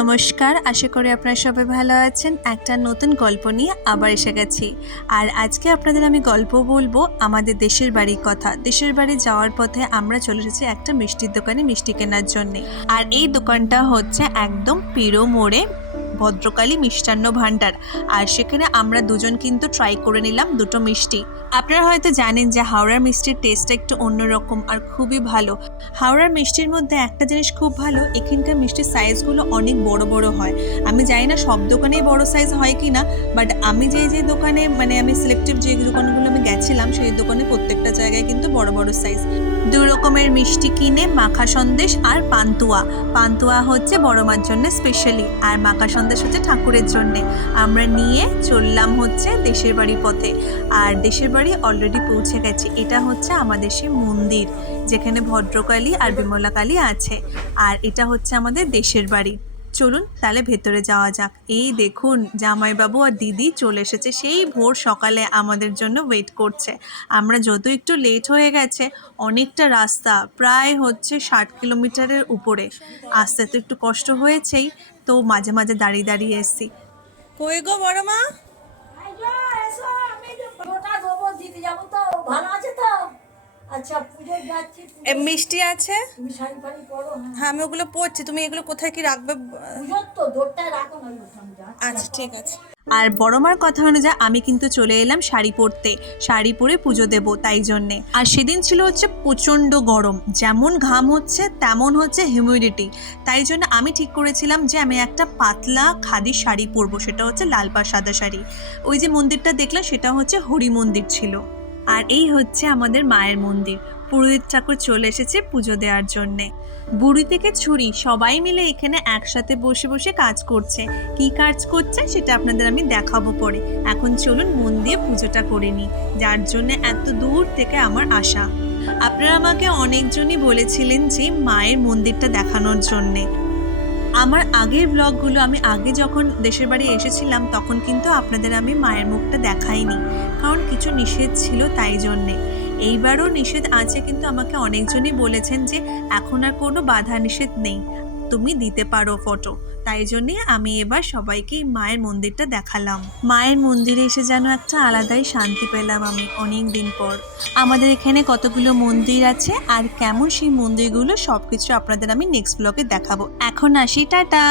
নমস্কার, আশা করি আপনারা সবাই ভালো আছেন। একটা নতুন গল্প নিয়ে আবার এসে গেছি। আর আজকে আপনাদের আমি গল্প বলবো আমাদের দেশের বাড়ির কথা। দেশের বাড়ি যাওয়ার পথে আমরা চলে এসেছি একটা মিষ্টির দোকানে মিষ্টি কেনার জন্যে। আর এই দোকানটা হচ্ছে একদম পিরো মোড়ে ভদ্রকালী মিষ্টান্ন ভাণ্ডার। আর সেখানে আমরা দুজন কিন্তু ট্রাই করে নিলাম দুটো মিষ্টি। আপনারা হয়তো জানেন যে হাওড়ার মিষ্টির টেস্টটা একটু অন্যরকম আর খুবই ভালো। হাওড়ার মিষ্টির মধ্যে একটা জিনিস খুব ভালো, এখানকার মিষ্টির সাইজগুলো অনেক বড় বড় হয়। আমি জানি না সব দোকানেই বড় সাইজ হয় কি না, বাট আমি যে দোকানে আমি সিলেক্টিভ যে দোকানগুলো আমি গেছিলাম সেই দোকানে প্রত্যেকটা জায়গায় কিন্তু বড় বড় সাইজ। দু রকমের মিষ্টি কিনে মাখা সন্দেশ আর পান্তুয়া। পান্তুয়া হচ্ছে বড় মার জন্য স্পেশালি, আর মাখা সন্দেশ হচ্ছে ঠাকুরের জন্যে। আমরা নিয়ে চললাম হচ্ছে দেশের বাড়ির পথে। আর দেশের বাড়ি অলরেডি পৌঁছে গেছি। এটা হচ্ছে আমাদের সে মন্দির যেখানে ভদ্রকালী আর বিমলা কালী আছে। আর এটা হচ্ছে আমাদের দেশের বাড়ি। চলুন তাহলে ভেতরে যাওয়া যাক। এই দেখুন জামাইবাবু আর দিদি চলে এসেছে, সেই ভোর সকালে আমাদের জন্য ওয়েট করছে। আমরা যত একটু লেট হয়ে গেছে, অনেকটা রাস্তা প্রায় হচ্ছে 60 কিলোমিটারের উপরে। আসতে তো একটু কষ্ট হয়েছেই, তো মাঝে মাঝে দাঁড়িয়ে দাঁড়িয়ে এসছি। কই গো বড় মা? মিষ্টি আছে, হ্যাঁ আমি ওগুলো পড়ছি। তুমি এগুলো কোথায় কি রাখবে? আচ্ছা ঠিক আছে। আর বড় মার কথা অনুযায়ী আমি কিন্তু চলে এলাম শাড়ি পরতে, শাড়ি পরে পুজো দেব তাই জন্যে। আর সেদিন ছিল হচ্ছে প্রচণ্ড গরম, যেমন ঘাম হচ্ছে তেমন হচ্ছে হিউমিডিটি। তাই জন্য আমি ঠিক করেছিলাম যে আমি একটা পাতলা খাদির শাড়ি পরবো, সেটা হচ্ছে লাল পাড় সাদা শাড়ি। ওই যে মন্দিরটা দেখলাম সেটা হচ্ছে হরি মন্দির ছিল। আর এই হচ্ছে আমাদের মায়ের মন্দির। পুরোহিত ঠাকুর চলে এসেছে পুজো দেওয়ার জন্যে। বুড়ি থেকে ছুরি সবাই মিলে এখানে একসাথে বসে বসে কাজ করছে। কি কাজ করছে সেটা আপনাদের আমি দেখাবো পরে। এখন চলুন মন দিয়ে পুজোটা করে নিই, যার জন্য এত দূর থেকে আমার আসা। আপনারা আমাকে অনেকজনই বলেছিলেন যে মায়ের মন্দিরটা দেখানোর জন্যে। আমার আগের ব্লগগুলো আমি আগে যখন দেশের বাড়ি এসেছিলাম তখন কিন্তু আপনাদের আমি মায়ের মুখটা দেখাইনি, কারণ কিছু নিষেধ ছিল তাই জন্যে। এইবারও নিষেধ আছে, কিন্তু আমাকে অনেকজনই বলেছেন যে এখন আর কোনো বাধা নিষেধ নেই, তুমি দিতে পারো ফটো। তাই জন্যে আমি এবার সবাইকে মায়ের মন্দিরটা দেখালাম। মায়ের মন্দিরে এসে যেন একটা আলাদাই শান্তি পেলাম আমি অনেক দিন পর। আমাদের এখানে কতগুলো মন্দির আছে আর কেমন সেই মন্দিরগুলো সব কিছু আপনাদের আমি নেক্সট ব্লগে দেখাবো। এখন আসি, টাটা।